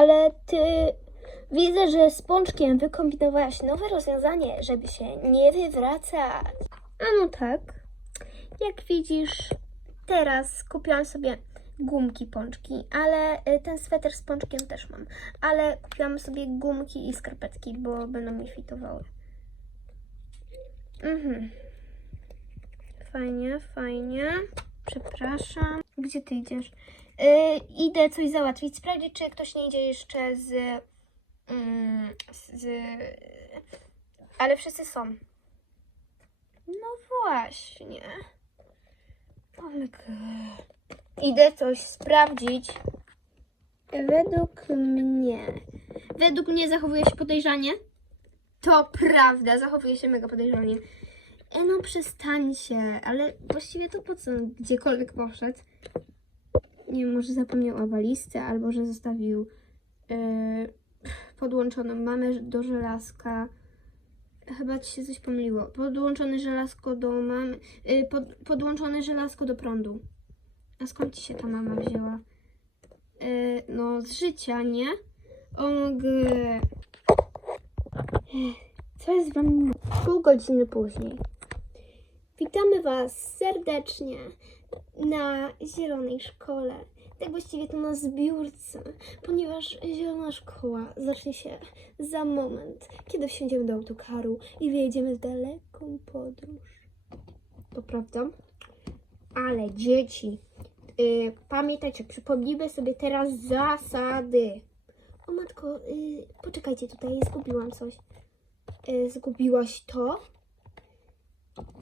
ale ty widzę, że z pączkiem wykombinowałaś nowe rozwiązanie, żeby się nie wywracać. A no tak. Jak widzisz, teraz kupiłam sobie gumki pączki, ale y, ten sweter z pączkiem też mam. Ale kupiłam sobie gumki i skarpetki, bo będą mi fitowały. Mhm. Fajnie, fajnie. Przepraszam. Gdzie ty idziesz? Yy, idę coś załatwić. Sprawdzić, czy ktoś nie idzie jeszcze z. mm, z. Ale wszyscy są. No właśnie. Idę coś sprawdzić. Według mnie. Według mnie zachowuje się podejrzanie. To prawda, zachowuje się mega podejrzanie. E, no przestańcie, ale właściwie to po co gdziekolwiek poszedł? Nie wiem, może zapomniał o walizce, albo że zostawił e, podłączoną mamę do żelazka. Chyba ci się coś pomyliło. Podłączone żelazko do mamy. E, pod, podłączone żelazko do prądu. A skąd ci się ta mama wzięła? E, no, z życia, nie? O, mogę. Co jest wam pół godziny później? Witamy Was serdecznie na Zielonej Szkole. Tak właściwie to na zbiórce, ponieważ Zielona Szkoła zacznie się za moment, kiedy wsiądziemy do autokaru i wyjedziemy w daleką podróż. To prawda? Ale dzieci, yy, pamiętajcie, przypomnijmy sobie teraz zasady. O matko, yy, poczekajcie tutaj, zgubiłam coś. Yy, zgubiłaś to?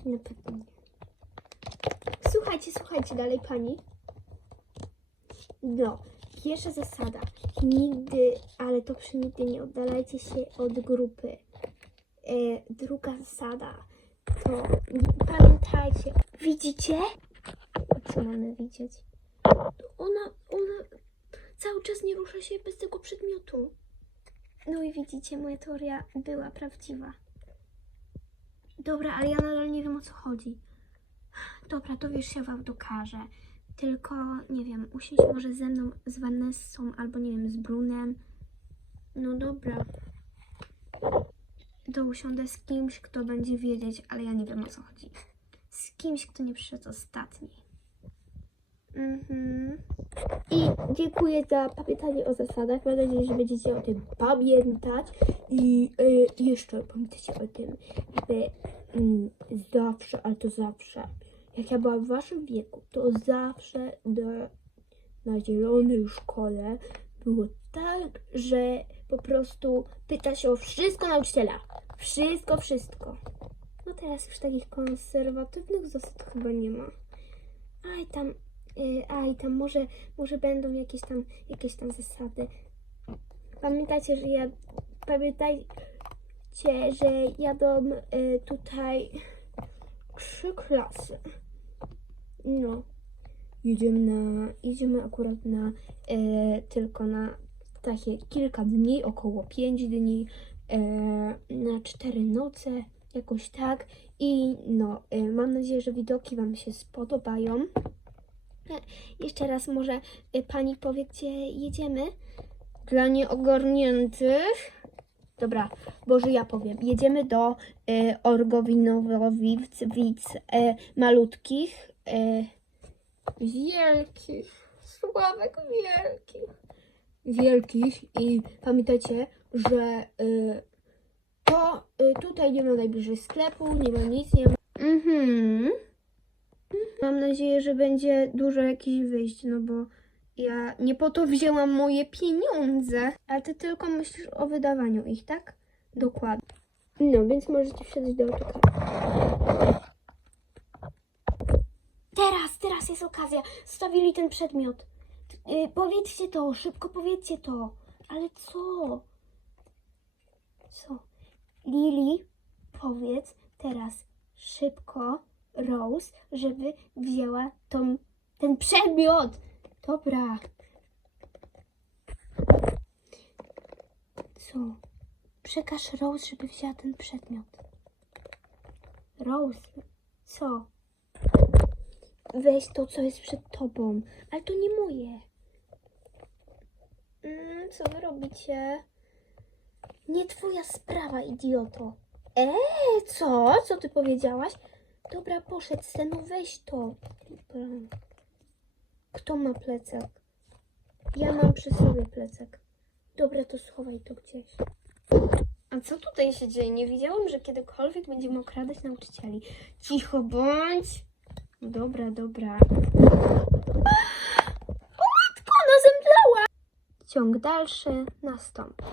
Na pewno nie. Słuchajcie, słuchajcie dalej pani. No, pierwsza zasada. Nigdy, ale to przy nigdy nie oddalajcie się od grupy. E, druga zasada to pamiętajcie. Widzicie? Co mamy widzieć? Ona, ona cały czas nie rusza się bez tego przedmiotu. No i widzicie, moja teoria była prawdziwa. Dobra, ale ja nadal nie wiem o co chodzi. Dobra, dowiesz się w autokarze. Tylko, nie wiem, usiądź może ze mną, z Vanessą, albo nie wiem, z Brunem. No dobra. To usiądę z kimś, kto będzie wiedzieć, ale ja nie wiem o co chodzi. Z kimś, kto nie przyszedł ostatni. Mhm. I dziękuję za pamiętanie o zasadach. Mam nadzieję, że będziecie o tym pamiętać. I y, jeszcze pamiętajcie o tym, żeby mm, zawsze, ale to zawsze, jak ja byłam w waszym wieku, to zawsze na, na zielonej szkole było tak, że po prostu pyta się o wszystko nauczyciela. Wszystko, wszystko. No teraz już takich konserwatywnych zasad chyba nie ma. Aj tam, y, aj tam może, może będą jakieś tam, jakieś tam zasady. Pamiętajcie, że ja, pamiętajcie, że jadą y, tutaj trzy klasy. No. Jedziemy na, jedziemy akurat na, e, tylko na takie kilka dni, około pięć dni, na cztery noce, jakoś tak. I no, mam nadzieję, że widoki Wam się spodobają. Jeszcze raz może e, Pani powie, gdzie jedziemy? Dla nieogarniętych. Dobra, Boże, ja powiem. Jedziemy do e, Orgowinowowic, wic, e, malutkich, e, wielkich, Sławek wielkich, wielkich i pamiętajcie, że y, to y, tutaj nie ma najbliżej sklepu, nie ma nic, nie ma. Mhm. Mam nadzieję, że będzie dużo jakichś wyjść, no bo ja nie po to wzięłam moje pieniądze. Ale ty tylko myślisz o wydawaniu ich, tak? Dokładnie. No, więc możecie wsiadać do autokaru. Teraz, teraz jest okazja. Stawili ten przedmiot. Yy, powiedzcie to, szybko powiedzcie to. Ale co? Co? Lili, powiedz teraz szybko Rose, żeby wzięła tą, ten przedmiot. Dobra. Co? Przekaż Rose, żeby wzięła ten przedmiot. Rose, co? Weź to, co jest przed tobą. Ale to nie moje. Mm, co wy robicie? Nie twoja sprawa, idioto. Eee, co? Co ty powiedziałaś? Dobra, poszedł se, no weź to. Dobra. Kto ma plecak? Ja mam przy sobie plecak. Dobra, to schowaj to gdzieś. A co tutaj się dzieje? Nie widziałam, że kiedykolwiek będziemy okradać nauczycieli. Cicho bądź. Dobra, dobra. O matko, ona zemdlała! Ciąg dalszy nastąpi.